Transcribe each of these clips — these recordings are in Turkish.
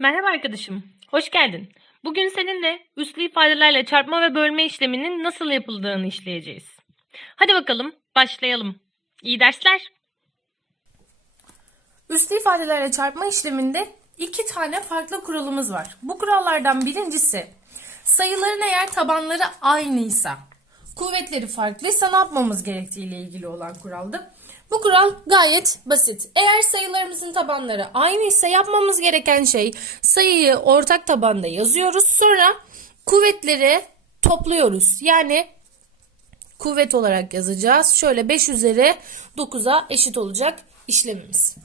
Merhaba arkadaşım, hoş geldin. Bugün seninle üslü ifadelerle çarpma ve bölme işleminin nasıl yapıldığını işleyeceğiz. Hadi bakalım, başlayalım. İyi dersler. Üslü ifadelerle çarpma işleminde iki tane farklı kuralımız var. Bu kurallardan birincisi sayıların eğer tabanları aynıysa, kuvvetleri farklıysa ne yapmamız gerektiği ile ilgili olan kuraldı. Bu kural gayet basit. Eğer sayılarımızın tabanları aynıysa yapmamız gereken şey sayıyı ortak tabanda yazıyoruz. Sonra kuvvetleri topluyoruz. Yani kuvvet olarak yazacağız. Şöyle 5 üzeri 9'a eşit olacak işlemimiz.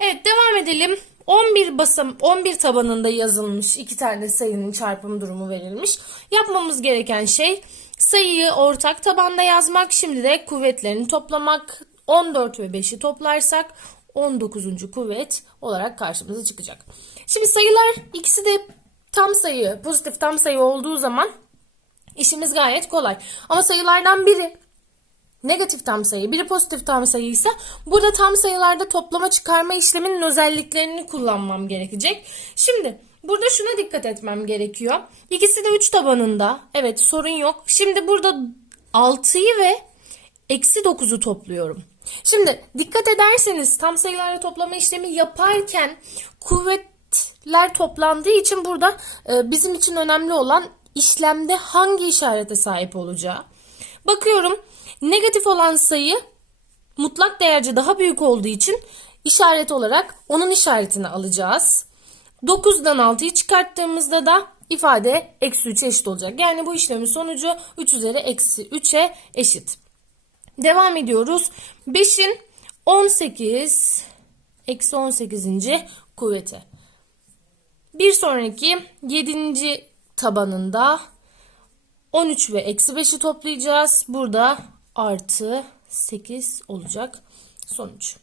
Evet devam edelim. 11 basam 11 tabanında yazılmış iki tane sayının çarpım durumu verilmiş. Yapmamız gereken şey sayıyı ortak tabanda yazmak. Şimdi de kuvvetlerini toplamak. 14 ve 5'i toplarsak 19. kuvvet olarak karşımıza çıkacak. Şimdi sayılar ikisi de tam sayı, pozitif tam sayı olduğu zaman işimiz gayet kolay. Ama sayılardan biri negatif tam sayı, biri pozitif tam sayı ise burada tam sayılarda toplama çıkarma işleminin özelliklerini kullanmam gerekecek. Şimdi burada şuna dikkat etmem gerekiyor. İkisi de 3 tabanında. Evet sorun yok. Şimdi burada 6'yı ve eksi 9'u topluyorum. Şimdi dikkat ederseniz tam sayılarla toplama işlemi yaparken kuvvetler toplandığı için burada e, bizim için önemli olan işlemde hangi işarete sahip olacağı. Bakıyorum negatif olan sayı mutlak değerce daha büyük olduğu için işaret olarak onun işaretini alacağız. 9'dan 6'yı çıkarttığımızda da ifade eksi 3'e eşit olacak. Yani bu işlemin sonucu 3 üzeri eksi 3'e eşit. Devam ediyoruz. 5'in 18 eksi 18. kuvveti. Bir sonraki 7. tabanında 13 ve eksi 5'i toplayacağız. Burada artı 8 olacak sonuç.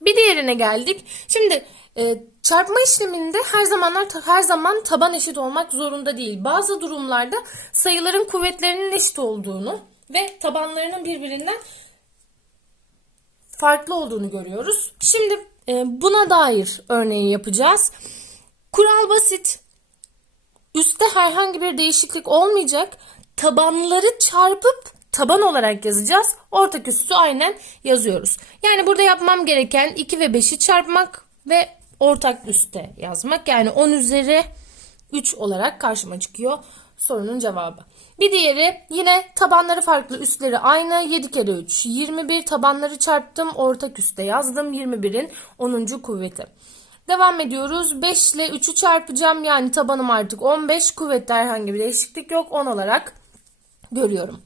Bir diğerine geldik. Şimdi e, çarpma işleminde her zamanlar her zaman taban eşit olmak zorunda değil. Bazı durumlarda sayıların kuvvetlerinin eşit olduğunu ve tabanlarının birbirinden farklı olduğunu görüyoruz. Şimdi e, buna dair örneği yapacağız. Kural basit. Üste herhangi bir değişiklik olmayacak. Tabanları çarpıp taban olarak yazacağız. Ortak üstü aynen yazıyoruz. Yani burada yapmam gereken 2 ve 5'i çarpmak ve ortak üste yazmak. Yani 10 üzeri 3 olarak karşıma çıkıyor sorunun cevabı. Bir diğeri yine tabanları farklı üstleri aynı 7 kere 3 21 tabanları çarptım ortak üste yazdım 21'in 10. kuvveti. Devam ediyoruz. 5 ile 3'ü çarpacağım. Yani tabanım artık 15. Kuvvette herhangi bir değişiklik yok. 10 olarak görüyorum.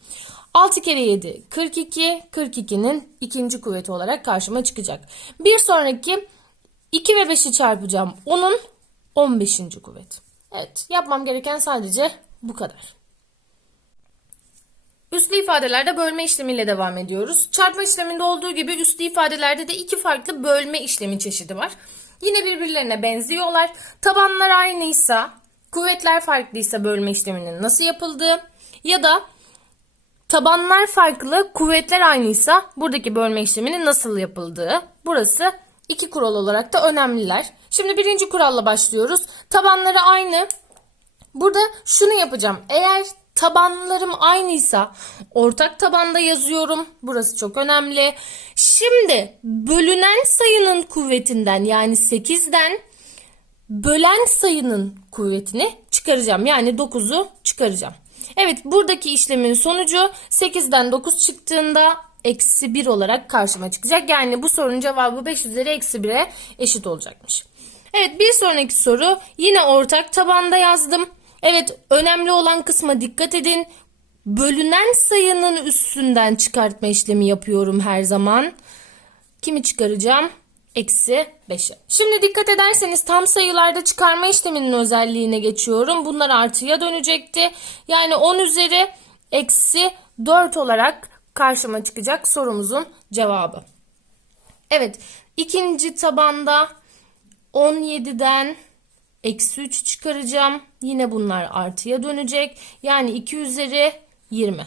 6 kere 7 42. 42'nin ikinci kuvveti olarak karşıma çıkacak. Bir sonraki 2 ve 5'i çarpacağım. 10'un 15. kuvvet. Evet yapmam gereken sadece bu kadar. Üslü ifadelerde bölme işlemiyle devam ediyoruz. Çarpma işleminde olduğu gibi üslü ifadelerde de iki farklı bölme işlemi çeşidi var. Yine birbirlerine benziyorlar. Tabanlar aynıysa, kuvvetler farklıysa bölme işleminin nasıl yapıldığı ya da tabanlar farklı, kuvvetler aynıysa buradaki bölme işleminin nasıl yapıldığı. Burası iki kural olarak da önemliler. Şimdi birinci kuralla başlıyoruz. Tabanları aynı. Burada şunu yapacağım. Eğer tabanlarım aynıysa ortak tabanda yazıyorum. Burası çok önemli. Şimdi bölünen sayının kuvvetinden yani 8'den bölen sayının kuvvetini çıkaracağım. Yani 9'u çıkaracağım. Evet buradaki işlemin sonucu 8'den 9 çıktığında eksi 1 olarak karşıma çıkacak. Yani bu sorunun cevabı 5 üzeri eksi 1'e eşit olacakmış. Evet bir sonraki soru yine ortak tabanda yazdım. Evet önemli olan kısma dikkat edin. Bölünen sayının üstünden çıkartma işlemi yapıyorum her zaman. Kimi çıkaracağım? Eksi 5'i. Şimdi dikkat ederseniz tam sayılarda çıkarma işleminin özelliğine geçiyorum. Bunlar artıya dönecekti. Yani 10 üzeri eksi 4 olarak karşıma çıkacak sorumuzun cevabı. Evet ikinci tabanda 17'den Eksi 3 çıkaracağım. Yine bunlar artıya dönecek. Yani 2 üzeri 20.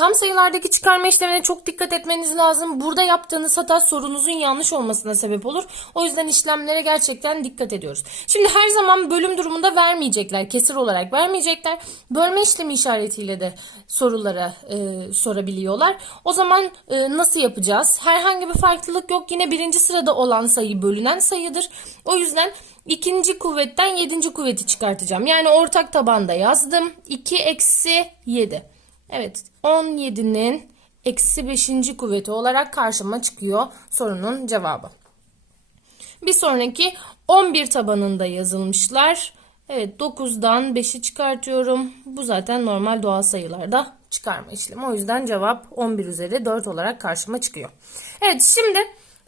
Tam sayılardaki çıkarma işlemine çok dikkat etmeniz lazım. Burada yaptığınız hata sorunuzun yanlış olmasına sebep olur. O yüzden işlemlere gerçekten dikkat ediyoruz. Şimdi her zaman bölüm durumunda vermeyecekler. Kesir olarak vermeyecekler. Bölme işlemi işaretiyle de sorulara e, sorabiliyorlar. O zaman e, nasıl yapacağız? Herhangi bir farklılık yok. Yine birinci sırada olan sayı bölünen sayıdır. O yüzden ikinci kuvvetten yedinci kuvveti çıkartacağım. Yani ortak tabanda yazdım. 2 eksi 7. Evet 17'nin eksi 5. kuvveti olarak karşıma çıkıyor sorunun cevabı. Bir sonraki 11 tabanında yazılmışlar. Evet 9'dan 5'i çıkartıyorum. Bu zaten normal doğal sayılarda çıkarma işlemi. O yüzden cevap 11 üzeri 4 olarak karşıma çıkıyor. Evet şimdi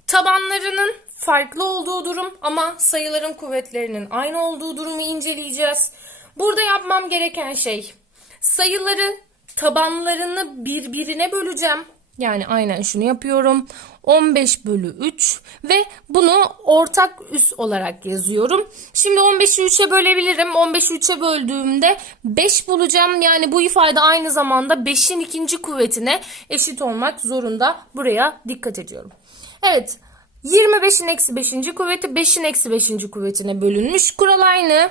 tabanlarının farklı olduğu durum ama sayıların kuvvetlerinin aynı olduğu durumu inceleyeceğiz. Burada yapmam gereken şey sayıları tabanlarını birbirine böleceğim. Yani aynen şunu yapıyorum. 15 bölü 3 ve bunu ortak üs olarak yazıyorum. Şimdi 15'i 3'e bölebilirim. 15'i 3'e böldüğümde 5 bulacağım. Yani bu ifade aynı zamanda 5'in ikinci kuvvetine eşit olmak zorunda. Buraya dikkat ediyorum. Evet 25'in eksi 5. kuvveti 5'in eksi 5. kuvvetine bölünmüş. Kural aynı.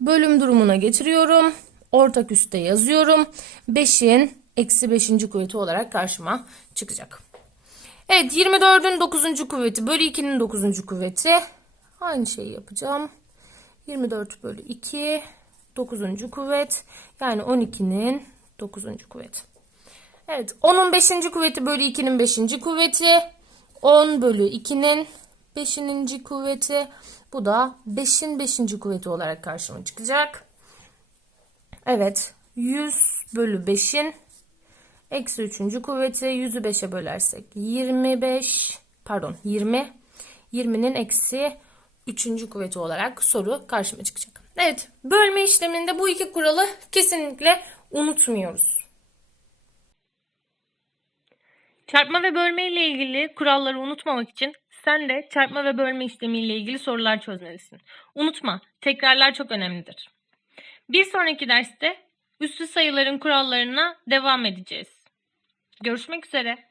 Bölüm durumuna getiriyorum. Ortak üste yazıyorum. 5'in eksi 5. kuvveti olarak karşıma çıkacak. Evet 24'ün 9. kuvveti bölü 2'nin 9. kuvveti. Aynı şeyi yapacağım. 24 bölü 2 9. kuvvet. Yani 12'nin 9. kuvveti. Evet 10'un 5. kuvveti bölü 2'nin 5. kuvveti. 10 bölü 2'nin 5. kuvveti. Bu da 5'in 5. kuvveti olarak karşıma çıkacak. Evet 100 bölü 5'in eksi 3. kuvveti 100'ü 5'e bölersek 25 pardon 20 20'nin eksi 3. kuvveti olarak soru karşıma çıkacak. Evet bölme işleminde bu iki kuralı kesinlikle unutmuyoruz. Çarpma ve bölme ile ilgili kuralları unutmamak için sen de çarpma ve bölme işlemi ile ilgili sorular çözmelisin. Unutma, tekrarlar çok önemlidir. Bir sonraki derste üslü sayıların kurallarına devam edeceğiz. Görüşmek üzere.